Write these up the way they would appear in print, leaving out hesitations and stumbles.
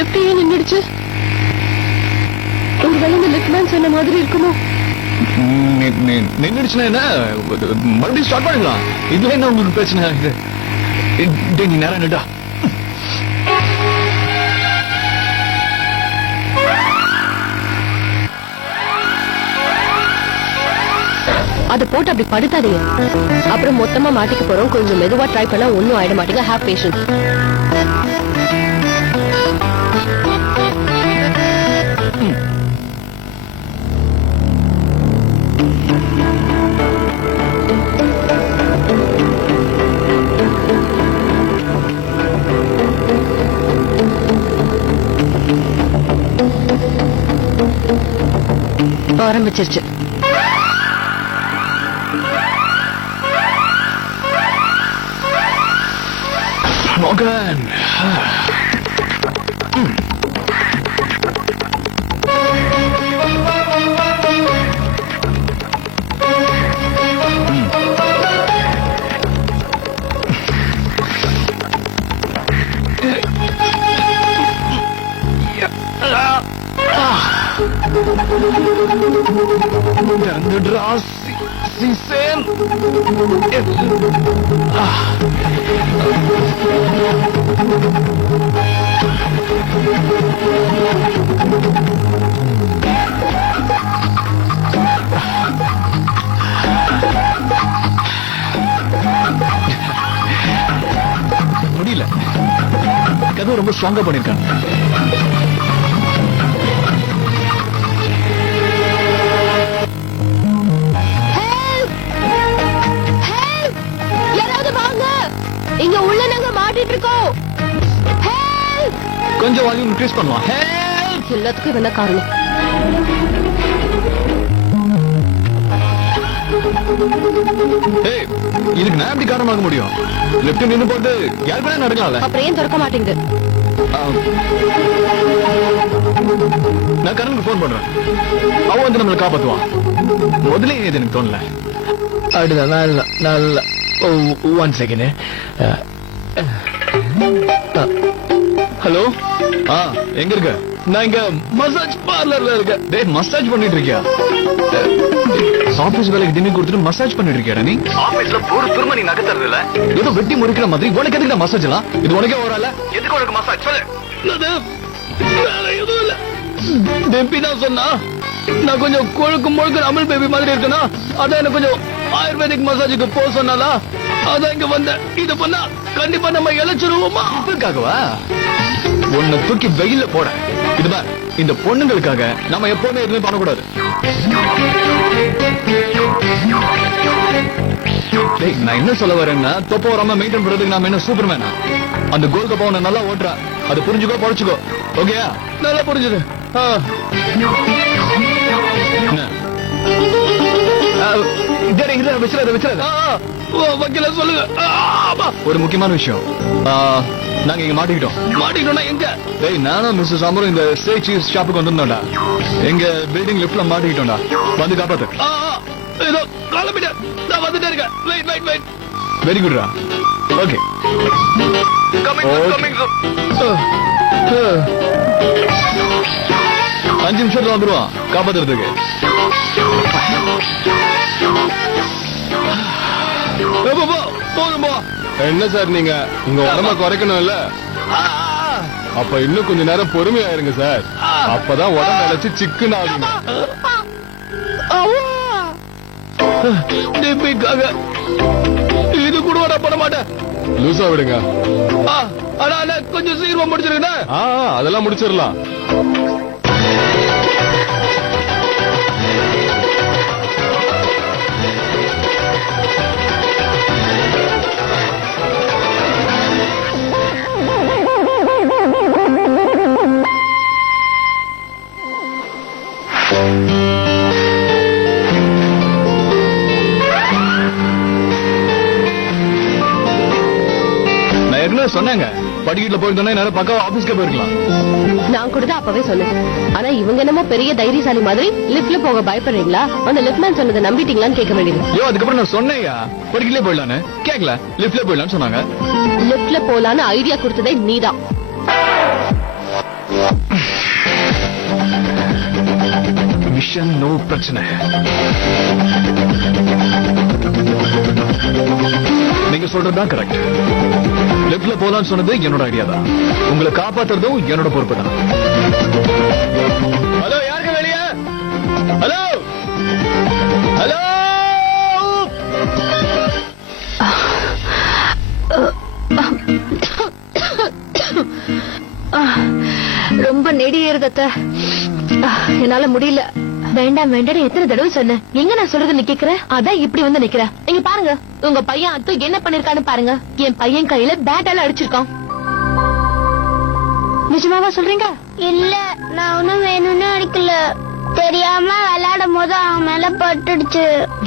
Left நின்னுடுச்சு. ஒருவேளை இந்த லிஃப்ட்மேன் சொன்ன மாதிரி இருக்குமோ? நின்னுடுச்சுன்னா என்ன, மறுபடியும் ஸ்டார்ட் பண்ணிடலாம். இதுல என்ன உங்களுக்கு பிரச்சனை? நீ நேரம் நின்றா. அதை போட்டு அப்படி படுத்தாதீங்க, அப்புறம் மொத்தமா மாட்டிக்க போறோம். கொஞ்சம் மெதுவா ட்ரை பண்ணா ஒன்னும் ஆயிட மாட்டீங்க. Have patience. ஆரம்பிச்சிருச்சு. Morgan. முடியல, கதவு ரொம்ப ஸ்ட்ராங்கா பண்ணிருக்காங்க. இங்க உள்ள நாங்க மாட்டிட்டு இருக்கோம். கொஞ்சம் வால்யூம் இன்க்ரீஸ் பண்ணலாம். எல்லாத்துக்கும் என்ன காரணம்? இதுக்கு நான் எப்படி காரணமாக முடியும்? லெஃப்ட் நின்னு போட்டு யாருக்குமே நடக்கலாம்ல. அப்புறம் ஏன் திறக்க மாட்டேங்குது? நான் கரனுக்கு போன் பண்றேன், அவன் வந்து நம்மளை காப்பாத்துவான். முதல்ல இது எனக்கு தோணல. நல்ல ஒன் செகண்ட். ஹலோ, எங்க இருக்க? நான் இங்க மசாஜ் பார்லர்ல இருக்கேன். டேய், மசாஜ் பண்ணிட்டு இருக்கியா? ஆபீஸ் வேலைக்கு திடீர்னு கொடுத்துட்டு மசாஜ் பண்ணிட்டு இருக்கியா? நீ ஆபீஸ்ல ஒரு திரும்ப நீ நகர்த்துறது இல்ல, ஏதோ வெட்டி முறிக்கிற மாதிரி. உனக்கு எதுக்கு மசாஜ் எல்லாம்? இது உனக்கே வரல, எதுக்கு உனக்கு மசாஜ்? சொல்லு. எதுவும் இல்ல, டெம்பி தான் சொன்னா. நான் கொஞ்சம் கொழுக்கு முழுக்கு அமல் பேபி மாதிரி இருக்கனா, அதான் எனக்கு கொஞ்சம் ஆயுர்வேதிக் மசாஜுக்கு போக சொன்னாலா, அதான் இங்க வந்தேன். இத பண்ணா கண்டிப்பா நம்ம இழைச்சிருவோமா? அதுக்காகவா உன்னை தூக்கி வெயில போட? இதுபா, இந்த பொண்ணுங்களுக்காக நம்ம எப்பவுமே எதுவுமே பண்ணக்கூடாது. நான் என்ன சொல்ல வரேன்னா, தொப்ப வராம மெயின்டைன் பண்றதுக்கு நாம என்ன சூப்பர்மேனா? அந்த கோல் கப்பா உன்னை நல்லா ஓட்டுற, அது புரிஞ்சுக்கோ, பழச்சுக்கோ. ஓகேயா? நல்லா புரிஞ்சுது. ஒரு முக்கியமான விஷயம், நாங்க இங்க மாட்டிக்கிட்டோம். எங்க? நானும் மிஸ்ஸஸ் அமரும் இந்த ஸ்டே சீஸ் ஷாப்புக்கு வந்திருந்தோம்டா. எங்க பில்டிங் லிஃப்ட்ல மாட்டிக்கிட்டோம்டா. வந்து காப்பாத்து. ஏதோ கிளம்பிட்டேன், நான் வந்துட்டே இருக்கேன். வெயிட். வெரி குட்ரா. Okay, coming. 5 நிமிஷத்துல வந்துருவான் காப்பாத்துறதுக்கு. போதும்பா. என்ன சார், நீங்க உங்க உடம்ப குறைக்கணும் இல்ல? அப்ப இன்னும் கொஞ்ச நேரம் பொறுமையாயிருங்க சார். அப்பதான் உடம்பு இழைச்சு சிக்குன்னு ஆகுங்க. இது கூட பண்ண மாட்டேன். லூசா விடுங்க. கொஞ்சம் சீக்கிரமா முடிச்சிருக்கா? அதெல்லாம் முடிச்சிடலாம். சொன்னாங்க படிக்கட்டுல போயிருந்தோன்னா நேரம் பக்கம் ஆபீஸ்க்கு போயிருக்கலாம். நான் கூட தான் அப்பவே சொன்னேன். ஆனா இவங்க என்னமோ பெரிய தைரியசாலி மாதிரி லிப்ட்ல போக பயப்படுறீங்களா? அந்த லிப்ட்மேன் சொன்னதை நம்பிட்டீங்களான்னு கேட்க வேண்டியது. ஐயோ, அதுக்கப்புறம் நான் சொன்னேயா படிக்கலே போயிடலான்னு. கேட்கல, லிப்ட்ல போயிடலான்னு சொன்னாங்க. லிப்ட்ல போலான்னு ஐடியா கொடுத்ததே நீதான். மிஷன் நோ பிரச்சனை. நீங்க சொல்றதுதான் கரெக்ட். லெஃப்ட்ல போலான்னு சொன்னது என்னோட ஐடியா தான். உங்களை காப்பாத்துறதும் என்னோட பொறுப்பு தான். ஹலோ, யாருக்கு வெளியே? Hello hello. ரொம்ப நெடி ஏறுதத்த, என்னால முடியல. வேண்டாம் வேண்டாம் எத்தனை தடவை சொன்னேன். எங்க நான் சொல்றது நீ கேக்குற? அதான் இப்படி வந்து நிக்கிற. நீங்க பாருங்க, உங்க பையன் அத்து என்ன பண்ணிருக்கான்னு பாருங்க. என் பையன் கையில பேட்டால அடிச்சிருக்கான். நிஜமாவா சொல்றீங்க? இல்ல, நான் ஒண்ணும் வேணும்னு அடிக்கல. தெரியாம விளையாடும் போது அவன் மேல பட்டுடுச்சு.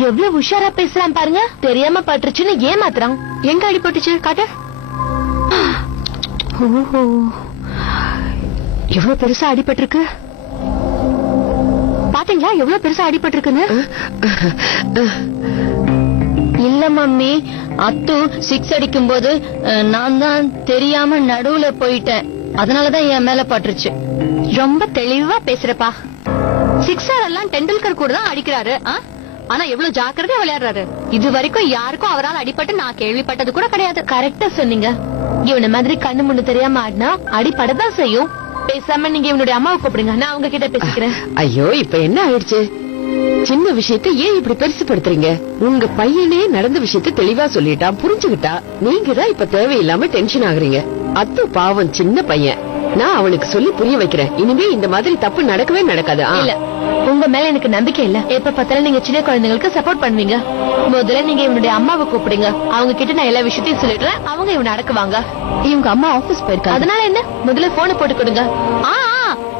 எவ்வளவு உஷாரா பேசுறான் பாருங்க. தெரியாம பட்டுருச்சுன்னு ஏமாத்துறான். எங்க அடிபட்டுச்சு காட்டு. ஓஹோ, எவ்வளவு பெருசா அடிபட்டிருக்கு பாத்தீங்களா? எவ்வளவு பெருசா அடிபட்டிருக்குன்னு. இல்ல மம்மி, அத்து 6 அடிக்கும் போது நான் தான் தெரியாம நடுவுல போயிட்டேன். அதனாலதான் என் மேல பட்டுருச்சு. ரொம்ப தெளிவா பேசுறப்பா. சிக்ஸர் எல்லாம் டெண்டுல்கர் கூட தான் அடிக்கிறாரு. ஆனா எவ்வளவு ஜாக்கிரதையா விளையாடுறாரு. இது வரைக்கும் யாருக்கும் அவரால் அடிபட்டு நான் கேள்விப்பட்டது கூட கிடையாது. கரெக்டா சொன்னீங்க. இவன மாதிரி கண்ணு முன்னு தெரியாம ஆடினா அடிபடதான் செய்யும். பேசாம நீங்க இவனுடைய அம்மாவை கூப்பிடுங்க, நான் அவங்க கிட்ட பேசிக்கிறேன். ஐயோ, இப்ப என்ன ஆயிடுச்சு? சின்ன விஷயத்தை ஏன் இப்படி பெருசுப்படுத்துறீங்க? உங்க பையனே நடந்த விஷயத்த தெளிவா சொல்லிட்டான், புரிஞ்சுக்கிட்டா. நீங்க தான் இப்ப தேவையில்லாம டென்ஷன் ஆகுறீங்க. அத்து பாவம் சின்ன பையன். நான் அவனுக்கு சொல்லி புரிய வைக்கிறேன். இனிமே இந்த மாதிரி தப்பு நடக்கவே நடக்காது. இல்ல, உங்க மேல எனக்கு நம்பிக்கை இல்ல. எப்ப பார்த்தாலும் நீங்க சின்ன குழந்தைங்களுக்கு சப்போர்ட் பண்ணுவீங்க. முதல்ல நீங்க இவனுடைய அம்மாவை கூப்பிடுங்க. அவங்க கிட்ட நான் எல்லா விஷயத்தையும் சொல்லிடுறேன். அவங்க இவனை அடக்குவாங்க. இவங்க அம்மா ஆபீஸ் போயிருக்காங்க. அதனால என்ன, முதல்ல போனை போட்டு கொடுங்க.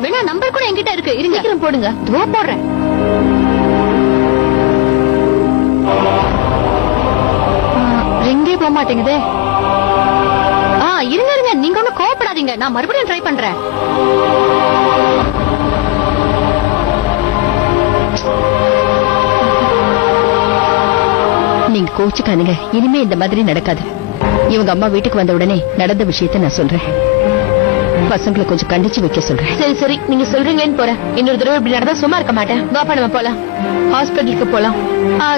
வேணா நம்பர் கூட என்கிட்ட இருக்கு. இருங்க, சீக்கிரம் போடுங்க. தோ போடுறேன். ரிங்கே போக மாட்டேங்குதே. இருங்க இருங்க, நீங்க ஒன்னும் கோவப்படாதீங்க. நான் மறுபடியும் ட்ரை பண்றேன். நீங்க கோச்சுக்காதீங்க. இனிமே இந்த மாதிரி நடக்காது. இவங்க அம்மா வீட்டுக்கு வந்த உடனே நடந்த விஷயத்தை நான் சொல்றேன். பசங்களை கொஞ்சம் கண்டிச்சு வைக்க சொல்றேன். சரி சரி, நீங்க சொல்றீங்கன்னு போறேன். இன்னொரு தடவை இப்படி நடந்தா சும்மா இருக்க மாட்டேன். வாப்பா, நம்ம போலாம். ஹாஸ்பிட்டலுக்கு போலாம்.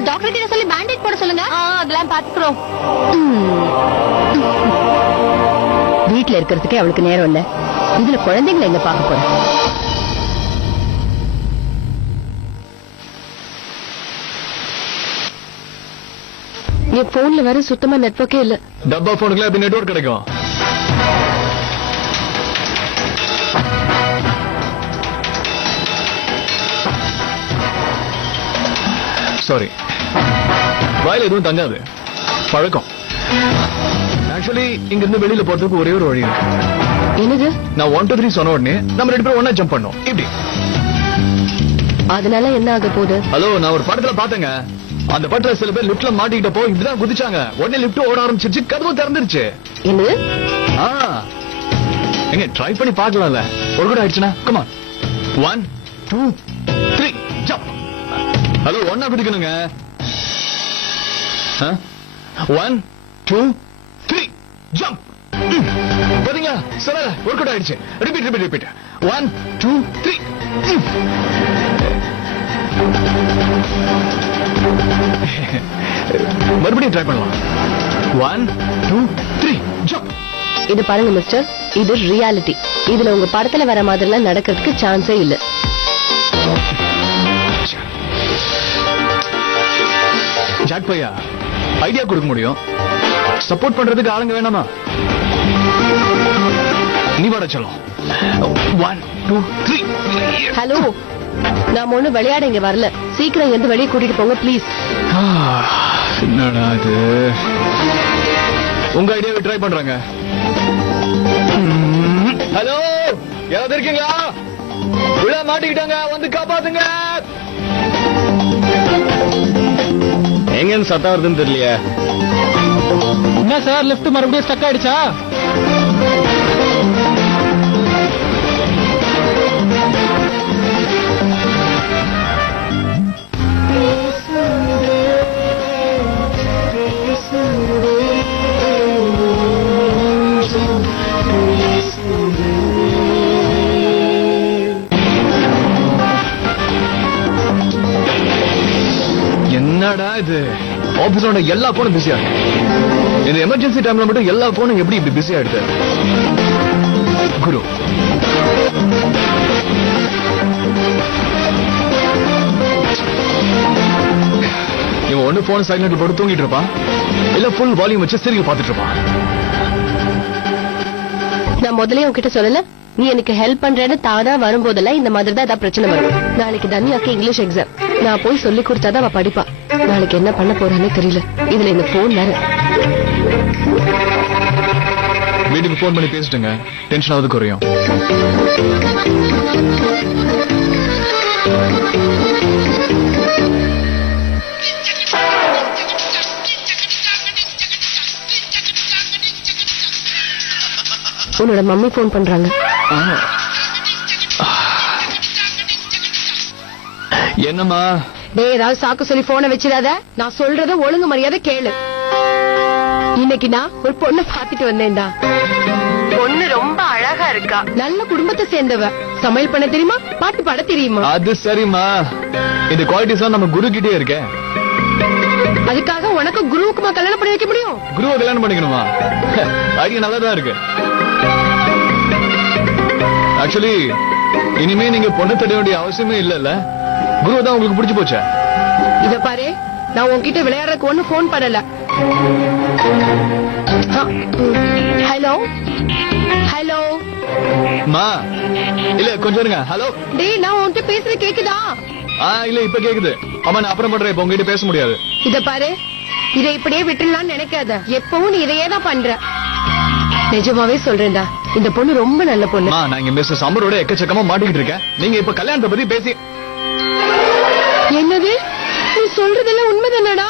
டாக்டர் கிட்ட சொல்லி பேண்டேஜ் போட சொல்லுங்க. அதெல்லாம் பாத்துக்கிறோம். வீட்டுல இருக்கிறதுக்கே அவளுக்கு நேரம் இல்ல. இதுல குழந்தைங்களை எங்க பார்க்க போறேன். என் போன்ல வேற சுத்தமா நெட்வொர்க்கே இல்ல. டப்பா போனுக்குலாம் எப்படி நெட்வொர்க் கிடைக்கும்? சாரி, வாயில எதுவும் தங்காது, பழக்கம். ஆக்சுவலி இங்க இருந்து வெளியில போறதுக்கு ஒரே ஒரு வழி இருக்கு. என்னது? நான் 1 2 3 சொன்ன உடனே நம்ம 2 பேரும் ஒண்ணா ஜம்ப் பண்ணோம். இப்படி. அதனால என்ன ஆக போகுது? ஹலோ, நான் ஒரு படத்துல பாத்தேங்க. அந்த படத்துல சில பேர் லிப்ட்ல மாட்டிக்கிட்டப்போ இப்படிதான் குதிச்சாங்க. உடனே லிப்ட் ஓட ஆரம்பிச்சிருச்சு, கதவு திறந்துருச்சு. என்னது? எங்க ட்ரை பண்ணி பார்க்கலாம்ல? ஒரு கூட ஆயிடுச்சுனா கம் ஆன். 1 2 3 ஜம்ப். ஹலோ, ஒண்ணா குதிக்கணுங்க. 1 2 3 ஜம்ப். பாத்தீங்களா? சரல ஒரு கூட ஆயிடுச்சு. ரிப்பீட் 1 2 3. மறுபடியும் ட்ரை பண்ணலாம். 1 2 3 ஜம்ப். இது பாருங்க மிஸ்டர், இது ரியாலிட்டி. இதுல உங்க படத்துல வர மாதிரிலாம் நடக்கிறதுக்கு சான்ஸே இல்ல. ஜாக் பையா, ஐடியா கொடுக்க முடியும், சப்போர்ட் பண்றதுக்கு ஆளுங்க வேணாமா? நீ வாட சொல்லும். 1 2 3. ஹலோ, நாம ஒண்ணு விளையாட இங்க வரல. சீக்கிரம் இருந்து வெளியே கூட்டிட்டு போங்க ப்ளீஸ். என்னடா இது? உங்க ஐடியாவை ட்ரை பண்றாங்க. ஹலோ, யாராவது இருக்கீங்களா? உள்ள மாட்டிக்கிட்டாங்க, வந்து காப்பாத்துங்க. எங்க சத்தம் வருதுன்னு தெரியலையே. என்ன சார், லிஃப்ட் மறுபடியும் ஸ்டக் ஆயிடுச்சா? என்னடா இது ஆபீஸ்ல எல்லா போனும் பிஸியா இந்த எமர்ஜென்சி டைம்ல மட்டும் எல்லா போனும் எப்படி இப்படி பிஸி ஆயிடுது குரு இவன் ஒண்ணு போன் சைலண்ட்ல போட்டு தூங்கிட்டு இருப்பான் இல்ல ஃபுல் வால்யூம் வச்சு சீரியல் பார்த்துட்டு இருப்பான். நான் முதலே உன்கிட்ட சொல்லல நீ எனக்கு ஹெல்ப் பண்றேன்னு தானா வரும்போதெல்லாம் இந்த மாதிரி தான் ஏதாவது பிரச்சனை வரும். நாளைக்கு தன்யாக்கு இங்கிலீஷ் எக்ஸாம். நான் போய் சொல்லி கொடுத்தாதான் அவ படிப்பா. நாளைக்கு என்ன பண்ண போறான்னு தெரியல. இதுல இந்த போன் வேற. வீட்டுக்கு போன் பண்ணி பேசிட்டுங்க, டென்ஷன் ஆகுது குறையும். உன்னோட மம்மி போன் பண்றாங்க. என்னம்மா? டேய், ஏதாவது சாக்கு சொல்லி போனை வச்சிடாத. நான் சொல்றத ஒழுங்கு மரியாதை கேளு. இன்னைக்கு நான் ஒரு பொண்ணை பாத்துட்டு வந்தேன்டா. பொண்ணு ரொம்ப அழகா இருக்கா, நல்ல குடும்பத்தை சேர்ந்தவ. சமையல் பண்ண தெரியுமா, பாட்டு பாட தெரியுமா. அது சரிம்மா, இந்த குவாலிட்டிஸ் நம்ம குரு கிட்டே இருக்க. அதுக்காக உனக்கு குருவுக்குமா கல்யாணம் பண்ணி வைக்க முடியும்? குருவை கல்யாணம் பண்ணிக்கணுமா? ஐடியா நல்லதா இருக்கு. ஆக்சுவலி இனிமே நீங்க பொண்ணு தேட வேண்டிய அவசியமே இல்லல்ல. குரு தான் உங்களுக்கு பிடிச்சு போச்சா? இத பாரு, நான் உன்கிட்ட விளையாடுறதுக்கு ஒண்ணு போன் பண்ணல. Hello hello. மா இல்ல கொஞ்சம் இருங்க. ஹலோ. டேய், நான் உன்கிட்ட பேசுறது கேக்குதா? இல்ல இப்ப கேக்குது. அம்மா நான் அப்புறம் பண்றேன், இப்ப உங்ககிட்ட பேச முடியாது. இத பாரு, இதை இப்படியே விட்டுலான்னு நினைக்காத. எப்பவும் நீ இதையே தான் பண்ற. நிஜமாவே சொல்றேன்டா, இந்த பொண்ணு ரொம்ப நல்ல பொண்ணு. நான் இங்க மிஸ்டர் சம்மரோட எக்கச்சக்கமா மாட்டிக்கிட்டு இருக்கேன். நீங்க இப்ப கல்யாணத்தை பத்தி பேசி. என்னது? நீ சொல்றதெல்லாம் உண்மைதானடா?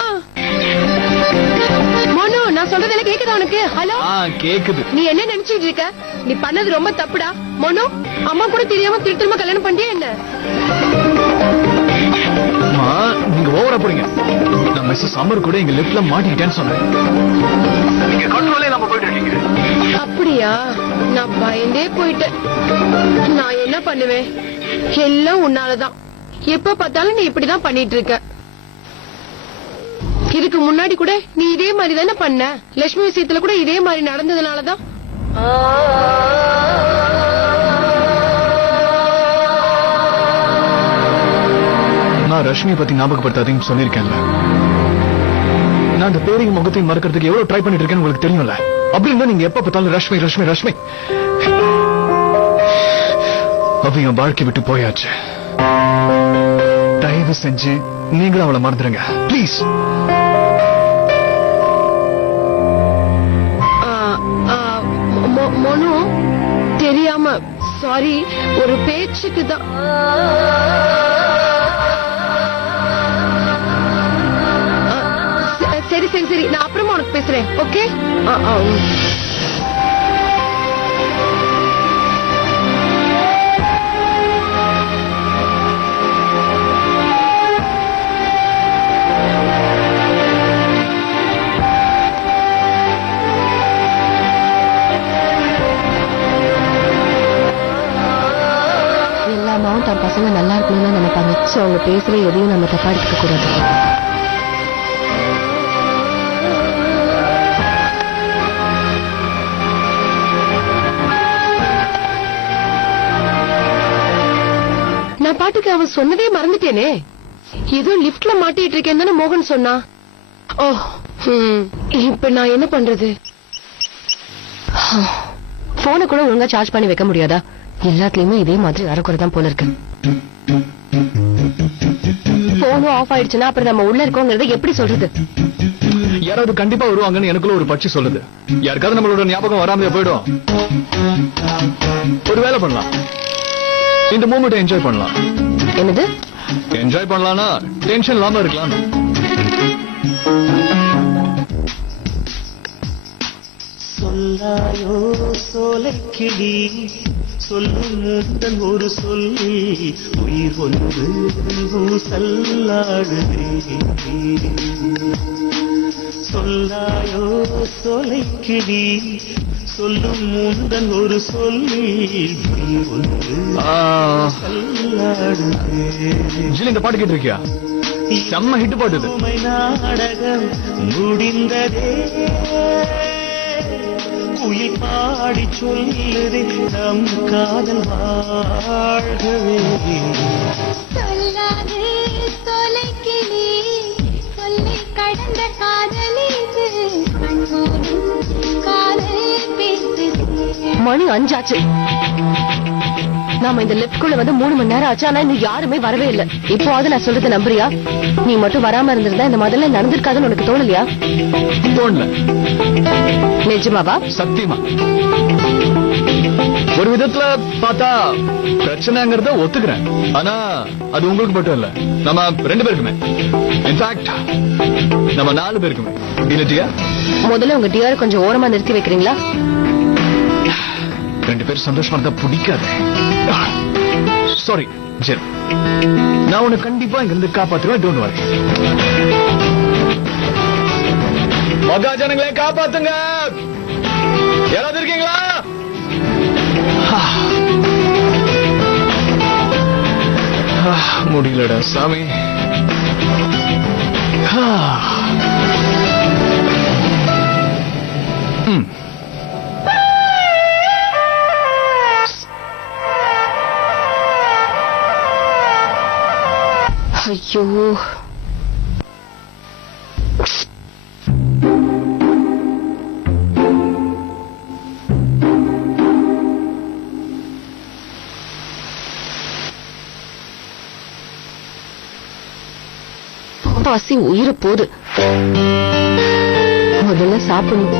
மோனு, நான் சொல்றதெல்லாம் கேக்குதா உனக்கு? ஹலோ. கேக்குது. நீ என்ன நினைச்சிட்டு இருக்க? நீ பண்ணது ரொம்ப தப்புடா. மோனு, அம்மா கூட தெரியாம திருத்தமா கல்யாணம் பண்ணியா என்ன? நீங்க ஓவரா போறீங்க. நான் மிஸ்டர் சம்மர் கூட இங்க லிப்ட்ல மாட்டிக்கிட்டேன்னு சொன்னேன். நீங்க கண்ட்ரோலே நம்ம போயிட்டு இருக்கீங்க. அப்படியா? நான் பயந்தே போயிட்டேன். நான் என்ன பண்ணுவேன்? எல்லாம் உன்னாலதான். எப்ப பார்த்தாலும் நீ இப்படிதான் பண்ணிட்டு இருக்க. இதுக்கு முன்னாடி கூட நீ இதே மாதிரி தானே பண்ண. லட்சுமி விஷயத்துல கூட இதே மாதிரி நடந்ததுனாலதான். நான் ரஷ்மியை பத்தி ஞாபகப்படுத்தாதீங்கன்னு சொல்லியிருக்கேன்ல. நான் அந்த பேரையும் முகத்தையும் மறக்கிறதுக்கு எவ்வளவு ட்ரை பண்ணிட்டு இருக்கேன்னு உங்களுக்கு தெரியும்ல. அப்படி இருந்தா நீங்க எப்ப பார்த்தாலும் ரஷ்மி ரஷ்மி ரஷ்மி. அவ என் வாழ்க்கை விட்டு போயாச்சு. தயவு செஞ்சு நீங்களும் அவளை மறந்துடுங்க பிளீஸ். மனு, தெரியாம சாரி, ஒரு பேச்சுக்கு தான். சரி சரி சரி, நான் அப்புறமா உனக்கு பேசுறேன். ஓகே. எல்லா அம்மாவும் தன் பசங்க நல்லா இருக்கணும்னு நினைப்பாங்க. சோ அவங்க பேசுற எதையும் நம்ம தப்பா எடுத்துக்க கூடாது. நான் பாட்டுக்கு அவன் சொன்னதே மறந்துட்டேனே. ஏதோ லிப்ட்ல மாட்டிட்டு இருக்கேன் தானே மோகன் சொன்னா. ஓ, இப்ப நான் என்ன பண்றது? போனை கூட ஒழுங்கா சார்ஜ் பண்ணி வைக்க முடியாதா? எல்லாத்துலயுமே இதே மாதிரி அரைக்குறைதான் போல இருக்கு. போனும் ஆஃப் ஆயிடுச்சுன்னா அப்புறம் நம்ம உள்ள இருக்கோங்கிறத எப்படி சொல்றது? யாராவது கண்டிப்பா வருவாங்கன்னு எனக்குள்ள ஒரு பட்சி சொல்லுது. யாருக்காவது நம்மளோட ஞாபகம் வராமலே போயிடும். ஒரு வேலை பண்ணலாம், இந்த மூமெண்ட் என்ஜாய் பண்ணலாம். என்னது என்ஜாய் பண்ணலாம்னா டென்ஷன் இல்லாம இருக்கலாம். சொல்லாயோ சோலைக்கிளி சொல்லும் ஒரு சொல்லி உயிர் ஒன்று ஊசல்லாடுதே. சொல்லாயோ சோலைக்கிளி சொல்லும் முந்தன் ஒரு சொல்லி உயிர் ஒன்று ஊசல்லாடுதே. இந்த பாட்டு கேட்டு இருக்கியா? செம்ம ஹிட் போட்டது. உமை நாடகம் முடிந்ததே குயில் பாடி சொல்லுதே நம் காதல் வாழ்கவே. சொல்லாதே தொலைக்கிளி சொல்லி கடந்த காதலிது கண்ணோடும் காதல் பேசுதே. மணி 5 ஆச்சு. நாம இந்த லிப்ட்குள்ள வந்து 3 மணி நேரம் ஆச்சு. ஆனா இன்னும் யாருமே வரவே இல்ல. இப்போவாது நான் சொல்றதை நம்புறியா? நீ மட்டும் வராம இருந்திருந்தா இந்த முதல்ல நடந்திருக்காதுன்னு உனக்கு தோணலையா? தோணல. நிஜமாவா? சத்தியமா. ஒரு விதத்துல பார்த்தா பிரச்சனைங்கிறத ஒத்துக்கிறேன். ஆனா அது உங்களுக்கு மட்டும் இல்ல, நம்ம 2 பேருக்குமே. இன்ஃபேக்ட் நம்ம 4 பேருக்குமே. இல்லையா? முதல்ல உங்க டிஆர் கொஞ்சம் ஓரமா நிறுத்தி வைக்கிறீங்களா? 2 பேர் சந்தோஷமா இருந்தா பிடிக்காது. சாரி ஜெர், நான் உன்னை கண்டிப்பா இங்க இருந்து காப்பாத்துவேன். Don't worry. மகாஜனங்களே காப்பாத்துங்க. யாராவது இருக்கீங்களா? முடியலடா சாமி. ஐயோ, பசி உயிரை போது. முதல்ல சாப்பிடணும்.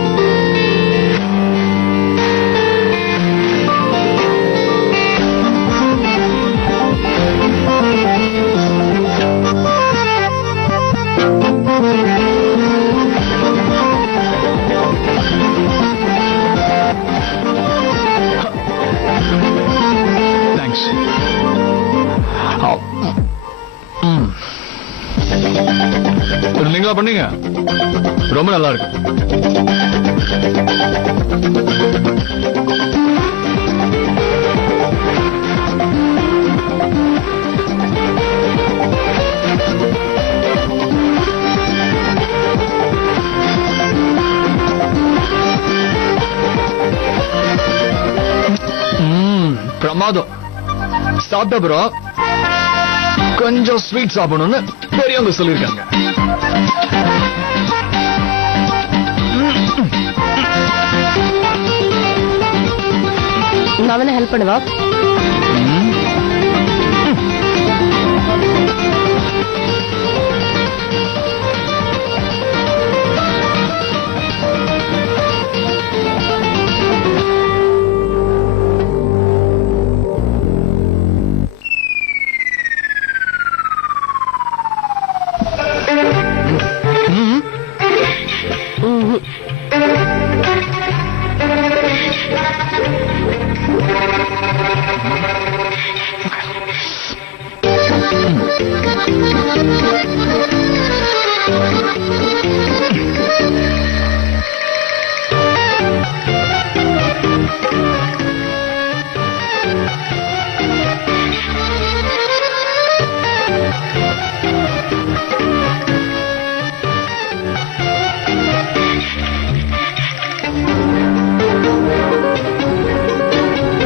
தேங்க்ஸ். நீங்களா பண்ணீங்க, ரொம்ப நல்லா இருக்கு. பிரமாதம். சாப்பிட்ட அப்புறம் கொஞ்சம் ஸ்வீட் சாப்பிடணும்னு பெரியவங்க சொல்லிருக்காங்க. நான் வேணா ஹெல்ப் பண்ணுவா?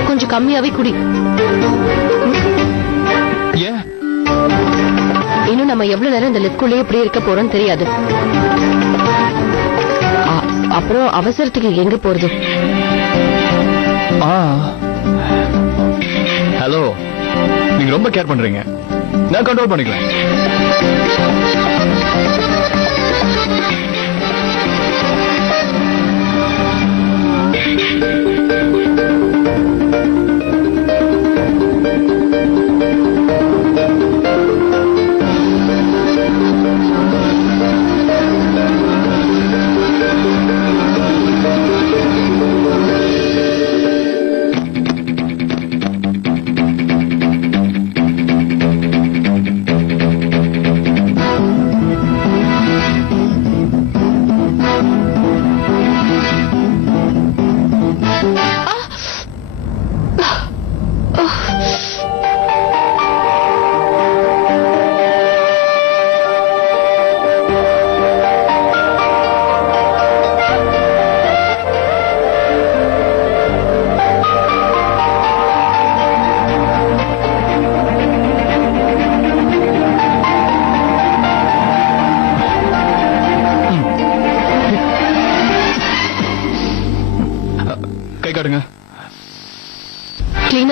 கொஞ்சம் கம்மியாவே குடி. ஏன்? இன்னும் நம்ம எவ்வளவு நேரம் இந்த லிப்ட்குள்ளேயே இப்படி இருக்க போறோம்னு தெரியாது. அப்புறம் அவசரத்துக்கு எங்க போறது? ஹலோ, நீங்க ரொம்ப கேர் பண்றீங்க. நான் கண்ட்ரோல் பண்ணிக்கிறேன்.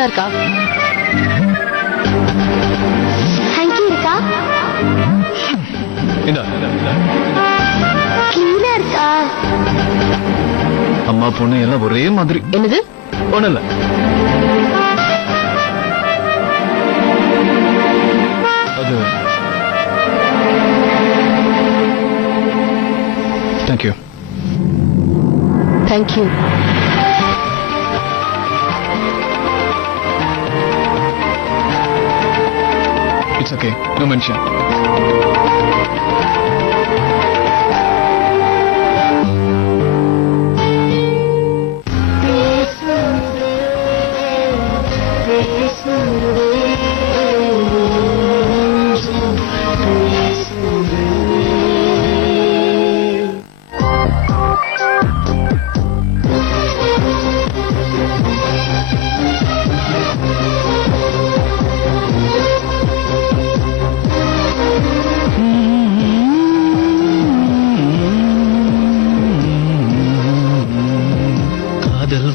இருக்கா? ஹங்கி இருக்கா? இந்தா, இந்தா, இந்தா. கீழே இருக்கா? அம்மா பொண்ணு எல்லாம் ஒரே மாதிரி. என்னது? ஒண்ணு இல்ல. அது thank you. Thank you. It's okay, no mention.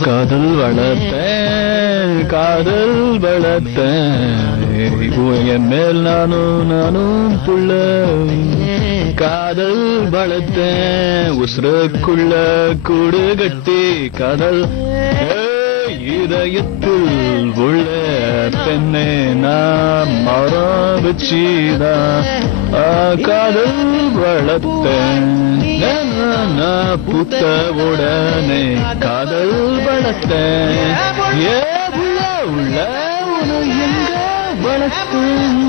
காதல் வளர்த்தேன், காதல் வளர்த்தேன், என் மேல் நானும் புள்ள. காதல் வளர்த்தேன், உசுருக்குள்ள கூடு கட்டி காதல் இதயத்தில் உள்ள பெண்ணே நான் மரம் வச்சிதான் காதல் வளர்த்தேன். புத்த உடனே காதல் வளர்த்தேன். ஏ உள்ள உள்ள உன எங்க வளர்த்தேன்.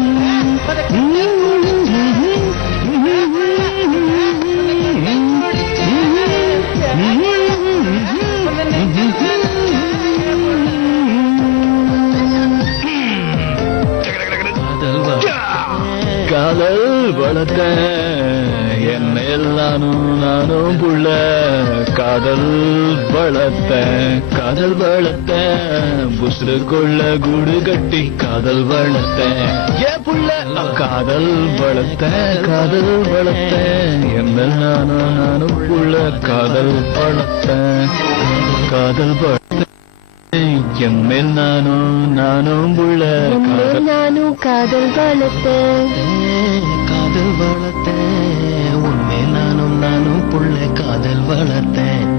காதல் வளர்த்தேன், என் மேல் நானும் புள்ள. காதல் வளர்த்தேன், காதல் வளர்த்தேன், புசுருக்குள்ள கூடு கட்டி காதல் வளர்த்தேன். ஏ புள்ள காதல் வளர்த்தேன், காதல் வளர்த்தேன், என் மேல் நானும் புள்ள. காதல் வளர்த்தேன், காதல் வளர்த்தேன், என் மேல் நானும் புள்ள. நானும் காதல் வளர்த்தேன், காதல் வளர்த்தேன், உன்மேல் நானும் புள்ள. காதல் வளர்த்தேன்.